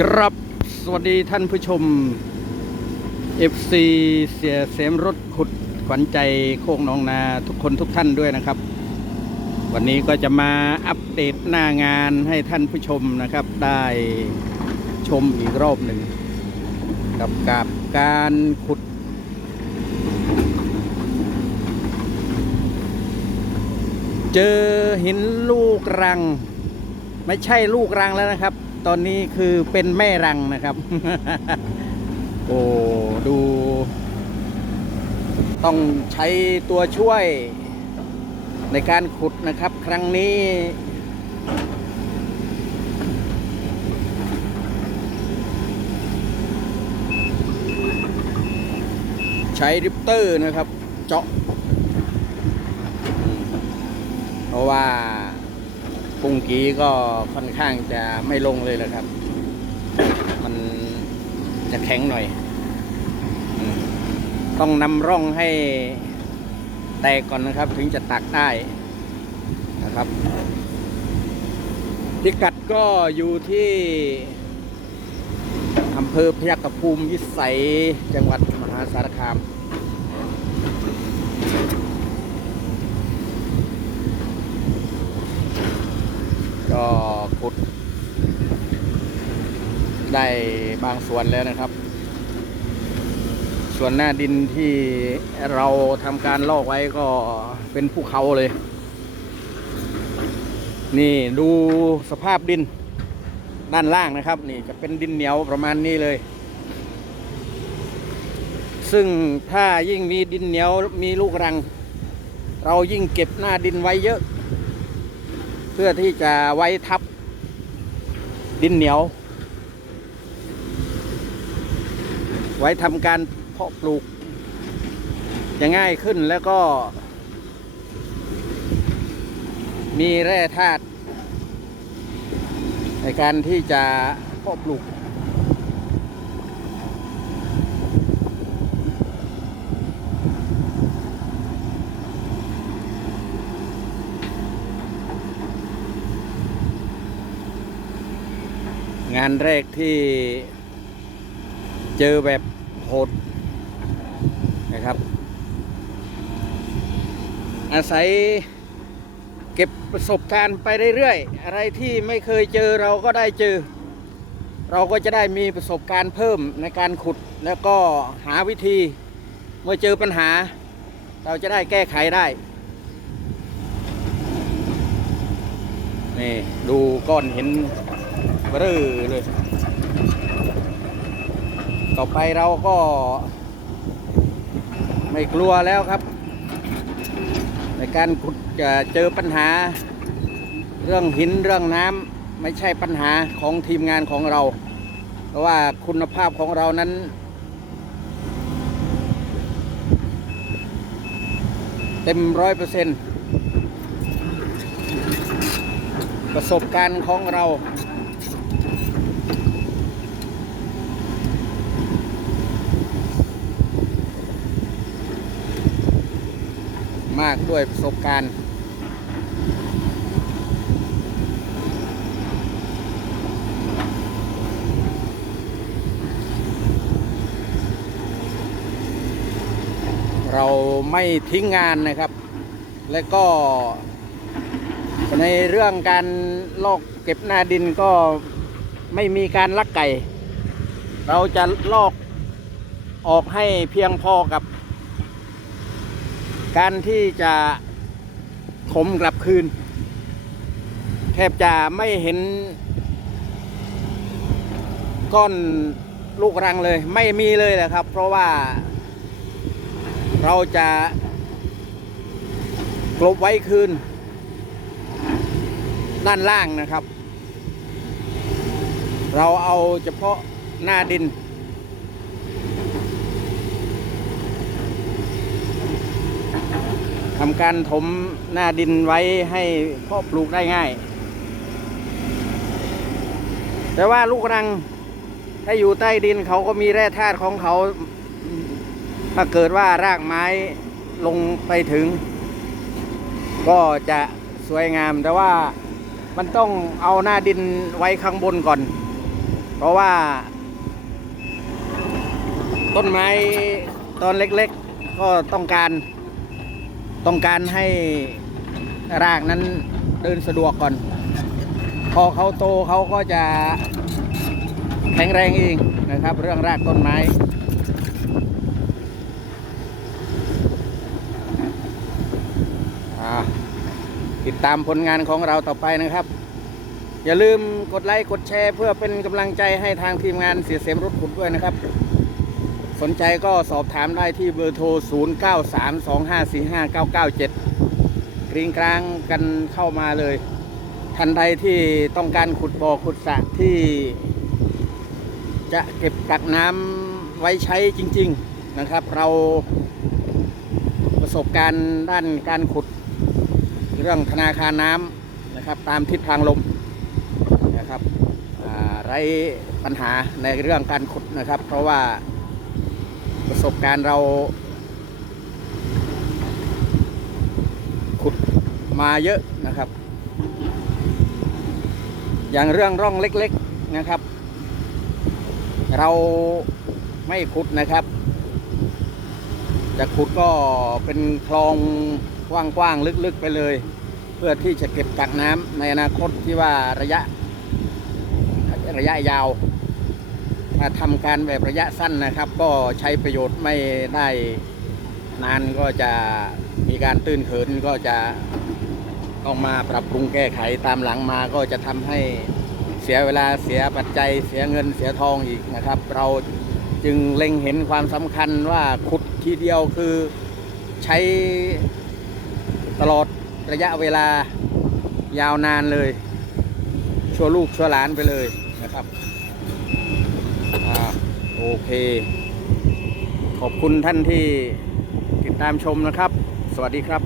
ครับสวัสดีท่านผู้ชม FC เสียเสมรถขุดขวัญใจโคกหนองนาทุกคนทุกท่านด้วยนะครับ วันนี้ก็จะมาอัปเดตหน้างานให้ท่านผู้ชมนะครับ ได้ชมอีกรอบหนึ่งกับกับการขุด เจอหินลูกรัง ไม่ใช่ลูกรังแล้วนะครับ ตอนนี้คือเป็นแม่รังนะครับ โอ้ดู ต้องใช้ตัวช่วยในการขุดนะครับ ครั้งนี้ใช้ริปเตอร์นะครับ เจาะ เพราะว่า ปุงกี้ก็ค่อนข้างจะไม่ลงเลยนะครับ มันจะแข็งหน่อย ต้องนำร่องให้แตกก่อนนะครับ ถึงจะตักได้นะครับ พิกัดก็อยู่ที่อำเภอพยัคฆภูมิวิสัยจังหวัดมหาสารคาม ก็ขุด ได้บางส่วนแล้วนะครับ ส่วนหน้าดินที่เราทำการลอกไว้ก็เป็นภูเขาเลย นี่ดูสภาพดินด้านล่างนะครับ นี่จะเป็นดินเหนียวประมาณนี้เลย ซึ่งถ้ายิ่งมีดินเหนียวมีลูกรัง เรายิ่งเก็บหน้าดินไว้เยอะ เพื่อที่จะไว้ทับดินเหนียว ไว้ทำการเพาะปลูก จะง่ายขึ้นแล้วก็ มีแร่ธาตุในการที่จะเพาะปลูก งานแรกที่เจอแบบโหดนะครับ อาศัยเก็บประสบการณ์ไปเรื่อยๆ อะไรที่ไม่เคยเจอเราก็ได้เจอ เราก็จะได้มีประสบการณ์เพิ่มในการขุดแล้วก็หาวิธีเมื่อเจอปัญหา เราจะได้แก้ไขได้ นี่ ดูก้อนหิน บรือเลย ต่อไปเราก็ ไม่กลัวแล้วครับ ในการขุดจะเจอปัญหา เรื่องหินเรื่องน้ำไม่ใช่ปัญหาของทีมงานของเรา เพราะว่าคุณภาพของเรานั้น เต็มร้อยเปอร์เซ็นต์ประสบการณ์ของเรา มากด้วยประสบการณ์ เราไม่ทิ้งงานนะครับ และก็ในเรื่องการลอกเก็บหน้าดินก็ไม่มีการลักไก่ เราจะลอกออกให้เพียงพอกับ การที่จะขมกลับคืน แทบจะไม่เห็น ก้อนลูกรังเลย ไม่มีเลยแหละครับ เพราะว่า เราจะกลบไว้คืน ด้านล่างนะครับ เราเอาเฉพาะหน้าดิน ทำการถมหน้าดินไว้ให้เพาะปลูกได้ง่าย แต่ว่าลูกรังถ้าอยู่ใต้ดินเขาก็มีแร่ธาตุของเขา ถ้าเกิดว่ารากไม้ลงไปถึง ก็จะสวยงามแต่ว่ามันต้องเอาหน้าดินไว้ข้างบนก่อน เพราะว่า ต้นไม้ตอนเล็กๆ ก็ต้องการ ต้องการให้รากนั้นเดินสะดวกก่อน พอเขาโตเขาก็จะแข็งแรงเองนะครับ เรื่องรากต้นไม้อ่าติดตามผลงานของเราต่อไปนะครับ อย่าลืมกดไลค์ กดแชร์ เพื่อเป็นกำลังใจให้ทางทีมงานเสียเสมรถขุดด้วยนะครับ สนใจก็สอบถามได้ที่เบอร์โทร 0932545997 กริงกลางกันเข้ามาเลย ทันใดที่ต้องการขุดบ่อขุดสระที่ จะเก็บกักน้ำไว้ใช้จริง ๆนะครับ เราประสบการณ์ด้านการขุด เรื่องธนาคารน้ำนะครับ ตามทิศทางลมนะครับไร้ปัญหาในเรื่องการขุดนะครับ เพราะว่า สบการณ์เราขุดมาเยอะนะครับ อย่างเรื่องร่องเล็กๆนะครับ เราไม่ขุดนะครับ จะขุดก็เป็นคลองกว้างๆลึกๆไปเลย เพื่อที่จะเก็บกักน้ำในอนาคตที่ว่าระยะระยะยาว ทำการแบบระยะสั้นนะครับ ก็ใช้ประโยชน์ไม่ได้นานก็จะมีการตื้นเขินก็จะต้องมาปรับปรุงแก้ไขตามหลังมาก็จะทำให้เสียเวลาเสียปัจจัย เสียเงินเสียทองอีกนะครับ เราจึงเล็งเห็นความสำคัญว่าขุดทีเดียวคือใช้ตลอดระยะเวลายาวนานเลย ชั่วลูกชั่วหลานไปเลยนะครับ โอเค ขอบคุณท่านที่ติดตามชมนะครับ สวัสดีครับ